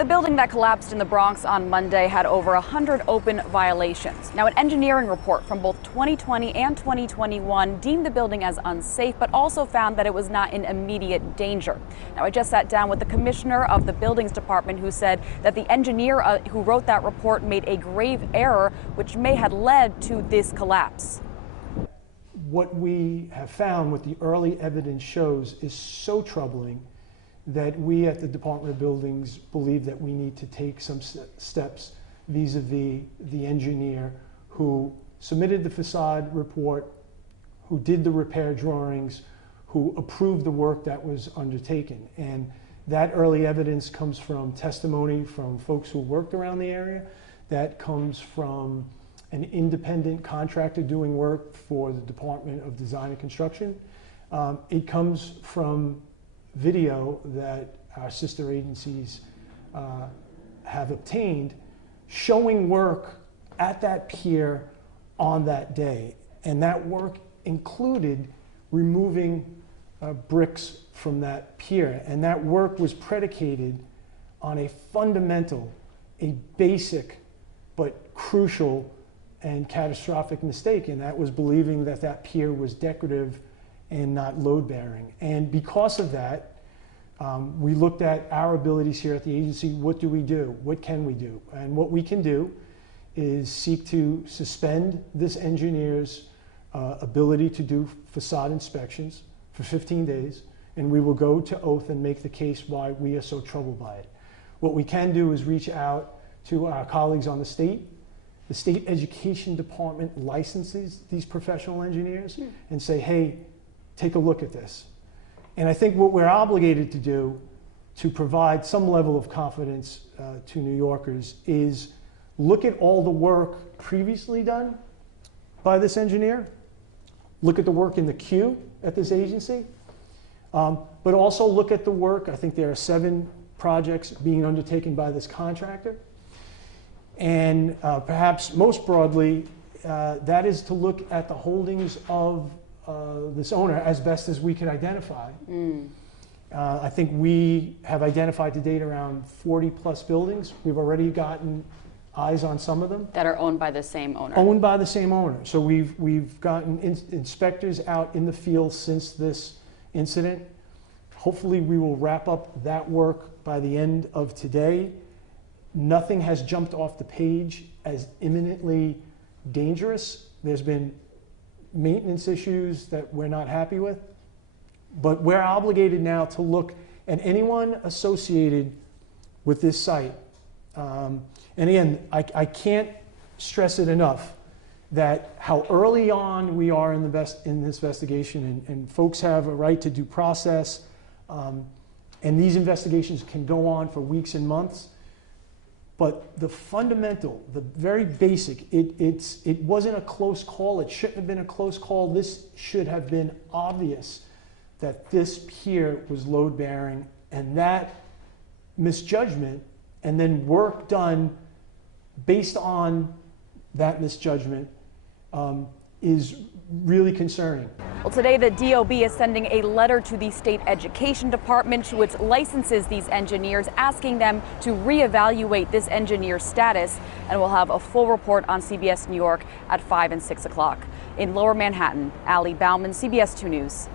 The building that collapsed in the Bronx on Monday had over 100 open violations. Now, an engineering report from both 2020 and 2021 deemed the building as unsafe, but also found that it was not in immediate danger. Now, I just sat down with the commissioner of the Buildings Department, who said that the engineer who wrote that report made a grave error, which may have led to this collapse. What we have found, what the early evidence shows, is so troubling that we at the Department of Buildings believe that we need to take some steps vis-a-vis the engineer who submitted the facade report, who did the repair drawings, who approved the work that was undertaken. And that early evidence comes from testimony from folks who worked around the area. That comes from an independent contractor doing work for the Department of Design and Construction. It comes from video that our sister agencies have obtained showing work at that pier on that day. And that work included removing bricks from that pier. And that work was predicated on a fundamental, a basic, but crucial and catastrophic mistake, and that was believing that that pier was decorative and not load-bearing. And because of that, we looked at our abilities here at the agency. What do we do? What can we do? And what we can do is seek to suspend this engineer's ability to do facade inspections for 15 days, and we will go to oath and make the case why we are so troubled by it. What we can do is reach out to our colleagues on the state. The state education department licenses these professional engineers and say, hey, take a look at this. And I think what we're obligated to do to provide some level of confidence to New Yorkers is look at all the work previously done by this engineer, look at the work in the queue at this agency, but also look at the work. I think there are 7 projects being undertaken by this contractor. And perhaps most broadly, that is to look at the holdings of this owner as best as we can identify. I think we have identified to date around 40 plus buildings. We've already gotten eyes on some of them. That are owned by the same owner. Owned by the same owner. So we've gotten inspectors out in the field since this incident. Hopefully we will wrap up that work by the end of today. Nothing has jumped off the page as imminently dangerous. There's been maintenance issues that we're not happy with, but we're obligated now to look at anyone associated with this site. And again, I can't stress it enough that how early on we are in this investigation, and folks have a right to due process, and these investigations can go on for weeks and months. But the fundamental, the very basic, it wasn't a close call. It shouldn't have been a close call. This should have been obvious that this pier was load bearing, and that misjudgment and then work done based on that misjudgment is really concerning. Well, today the DOB is sending a letter to the state education department, which licenses these engineers, asking them to reevaluate this engineer's status, and we'll have a full report on CBS New York at 5 and 6 o'clock. In Lower Manhattan, Allie Bauman, CBS 2 News.